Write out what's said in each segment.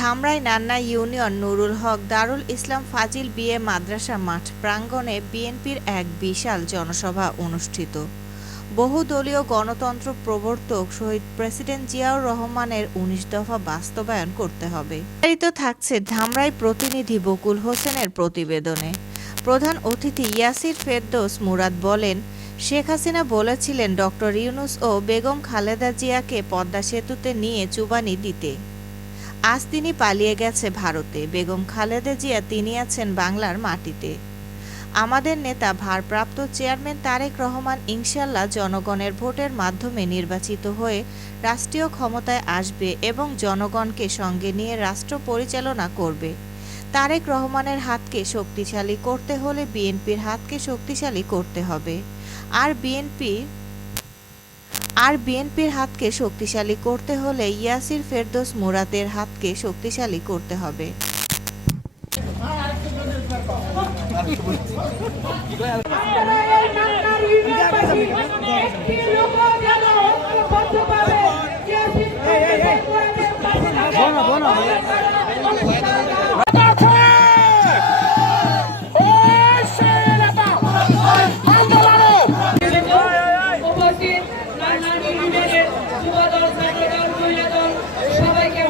Dhamrai Nanna union Nurul Haque Darul Islam Fazil BA মাদ্রাসা মাঠ প্রাঙ্গণে বিএনপির এক বিশাল জনসভা অনুষ্ঠিত। বহুদলীয় গণতন্ত্র প্রবর্তক শহীদ প্রেসিডেন্ট জিয়াউর রহমানের উনিশ দফা বাস্তবায়ন করতে হবে। বিস্তারিত থাকছে ধামরাই প্রতিনিধি বকুল হোসেনের প্রতিবেদনে। প্রধান অতিথি ইয়াসির ফেরদৌস মুরাদ বলেন, শেখ হাসিনা বলেছিলেন, ডক্টর ইউনুস ও বেগম খালেদা জিয়াকে পদ্মা সেতুতে নিয়ে চুবানি দিতে। আজ তিনি পালিয়ে গেছে ভারতে। বেগম খালেদা জিয়া তিনি আছেন বাংলার মাটিতে। আমাদের নেতা, ভারপ্রাপ্ত চেয়ারম্যান তারেক রহমান ইনশাল্লাহ জনগণের ভোটের মাধ্যমে নির্বাচিত হয়ে রাষ্ট্রীয় ক্ষমতায় আসবে এবং জনগণকে সঙ্গে নিয়ে রাষ্ট্র পরিচালনা করবে। তারেক রহমানের হাতকে শক্তিশালী করতে হলে বিএনপির হাতকে শক্তিশালী করতে হবে। আর বিএনপি আর বিএনপির হাতকে শক্তিশালী করতে হলে ইয়াসির ফেরদোস মুরাদের হাতকে শক্তিশালী করতে হবে। উপস্থিত যুবদল ছাত্রদল মহিলা সবাইকে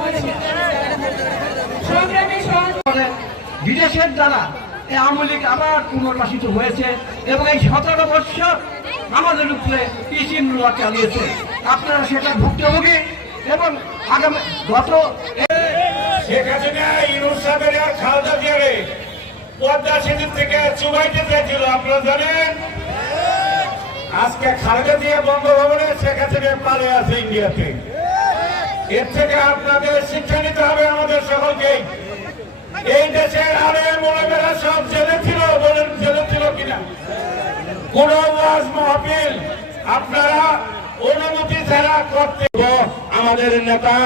সংগ্রামী বিদেশের দ্বারা এই আওয়ামী লীগ আবার পুনর্বাসিত হয়েছে এবং এই সতেরো বৎসর আমাদের উপরে পিচিন্নলা চালিয়েছে। আপনারা সেটা ভুক্তভোগী এবং আগামী গত শেখ হাসিনা ইউনুস সাহেবের আর খালেদা জিয়ারে পদ্মা সেতু থেকে চুবাইতে চাইছিল আপনারা জানেন? আজকে খালেদা জিয়া বঙ্গভবনে শেখ হাসিনা পালে আছে ইন্ডিয়াতে। এর থেকে আপনাদের শিক্ষা নিতে হবে আমাদের সকলকে। এই দেশের আরে মোলামেরা সব জেলে ছিল, বলেন জেলে ছিল কিনা? কোন ওয়াজ মাহফিল আপনারা অনুমতি ছাড়া করতে আমাদের নেতা,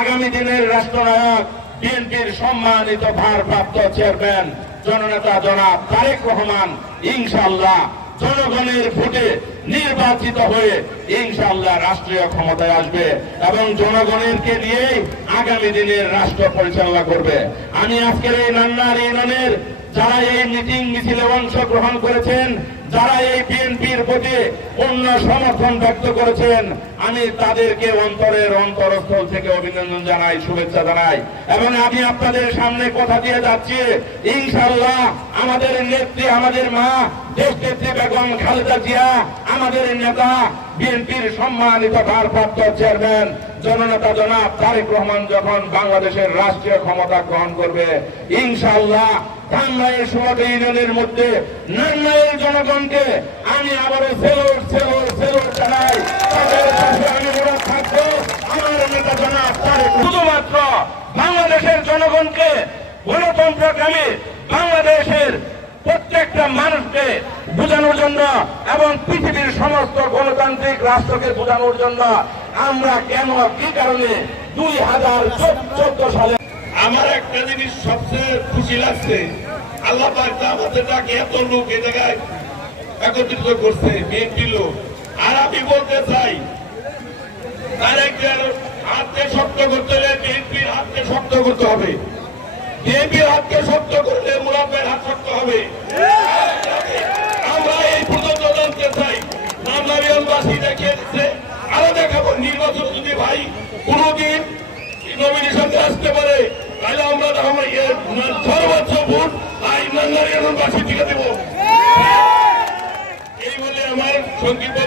আগামী দিনের রাষ্ট্রনায়ক, বিএনপির সম্মানিত ভারপ্রাপ্ত চেয়ারম্যান, জননেতা জনাব তারেক রহমান ইনশাল্লাহ জনগণের ভোটে নির্বাচিত হয়ে ইনশাল্লাহ রাষ্ট্রীয় ক্ষমতায় আসবে এবং জনগণেরকে নিয়ে আগামী দিনের রাষ্ট্র পরিচালনা করবে। আমি আজকের এই নান্নার ইউনিয়নের যারা এই মিটিং মিছিলে অংশগ্রহণ করেছেন, যারা এই বিএনপির প্রতি অন্য সমর্থন ব্যক্ত করেছেন, আমি তাদেরকে অন্তরের অন্তরস্থল থেকে অভিনন্দন জানাই, শুভেচ্ছা জানাই এবং আমি আপনাদের সামনে কথা দিয়ে যাচ্ছি ইনশাল্লাহ আমাদের নেত্রী, আমাদের মা, দেশ নেত্রী বেগম খালেদা জিয়া আমাদের নেতা, বিএনপির সম্মানিত ভারপ্রাপ্ত চেয়ারম্যান, জননেতা জনাব তারেক রহমান যখন বাংলাদেশের রাষ্ট্রীয় ক্ষমতা গ্রহণ করবে ইনশাল্লাহ টাঙ্গাইল ইউনিয়নের মধ্যে জনগণকে আমি আবারও জানাই। শুধুমাত্র বাংলাদেশের জনগণকে বাংলাদেশের প্রত্যেকটা মানুষকে বোঝানোর জন্য এবং পৃথিবীর সমস্ত গণতান্ত্রিক রাষ্ট্রকে বোঝানোর জন্য আমরা কেন কি কারণে দুই হাজার চোদ্দ সালে আমার একটা জিনিস সবচেয়ে খুশি লাগছে। আল্লাহ আমাদের ডাকে এত লোক এ জায়গায় একত্রিত করছে, বিএনপি লোক। আর আমি বলতে চাই, তারেকের হাতকে শক্ত করতে হলে বিএনপির হাতকে শক্ত করতে হবে। বিএনপির হাতকে শক্ত করলে মুরাবের হাত শক্ত হবে। আমরা এই জানতে চাই। নামনারিয়ানবাসী দেখে দিচ্ছে আরও দেখাবো। নির্বাচন যদি ভাই কোনোদিন নমিনেশন আসতে পারে, তাহলে আমরা সর্বোচ্চ ভোট আই নামনারিয়ানবাসী থেকে দেবো। এই বলে আমার সংক্ষিপ্ত